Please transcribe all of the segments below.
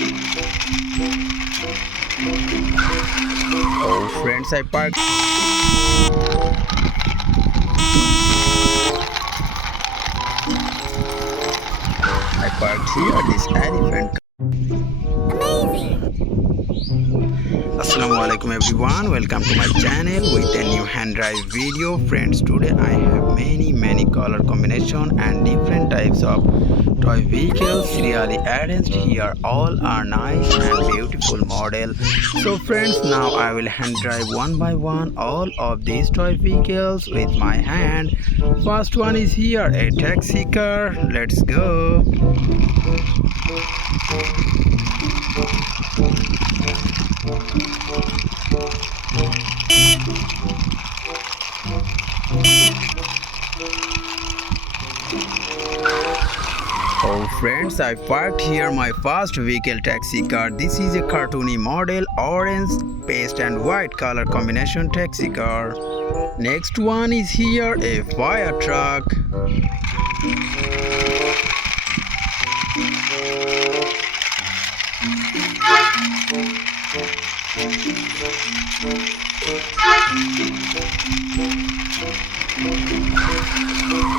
Oh friends, I parked here this elephant. Assalamualaikum everyone, welcome to my channel with a new hand drive video. Friends, today I have many color combination and different types of toy vehicles really arranged here. All are nice and beautiful model. So friends, now I will hand drive one by one all of these toy vehicles with my hand. First one is here, a taxi car. Let's go. Oh friends, I parked here my first vehicle taxi car. This is a cartoony model, orange, paste and white color combination taxi car. Next one is here, a fire truck.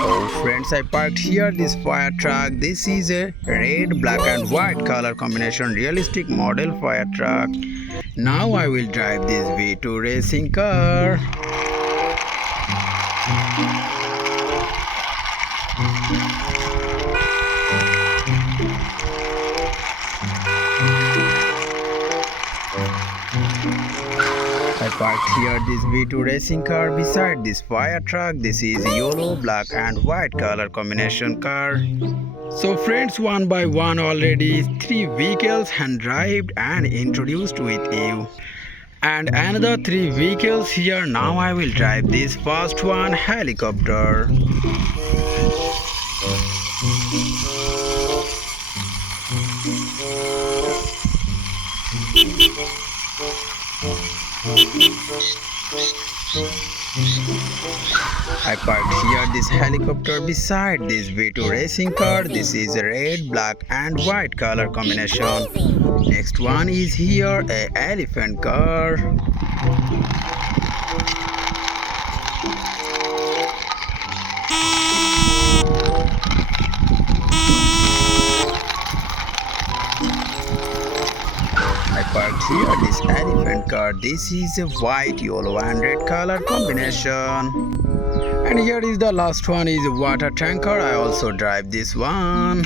Oh friends, I parked here this fire truck. This is a red, black and white color combination realistic model fire truck. Now I will drive this V2 racing car. I parked here this V2 racing car beside this fire truck. This is yellow, black and white color combination car. So friends, one by one already 3 vehicles hand drived and introduced with you. And another 3 vehicles here. Now I will drive this first one, helicopter. I parked here this helicopter beside this V2 racing car. This is a red, black and white color combination. Next one is here, a elephant car. I parked here this elephant car. This is a white, yellow and red color combination. And here is the last one, is a water tanker. I also drive this one.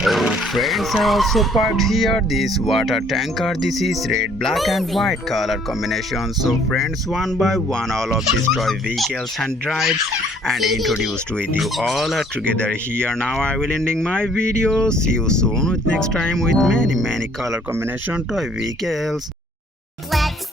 Oh friends, I also parked here this water tanker. This is red, black and white color combination. So friends, one by one all of these toy vehicles hand drive and introduced with you. All are together here. Now I will ending my video. See you soon with next time with many color combination toy vehicles. Let's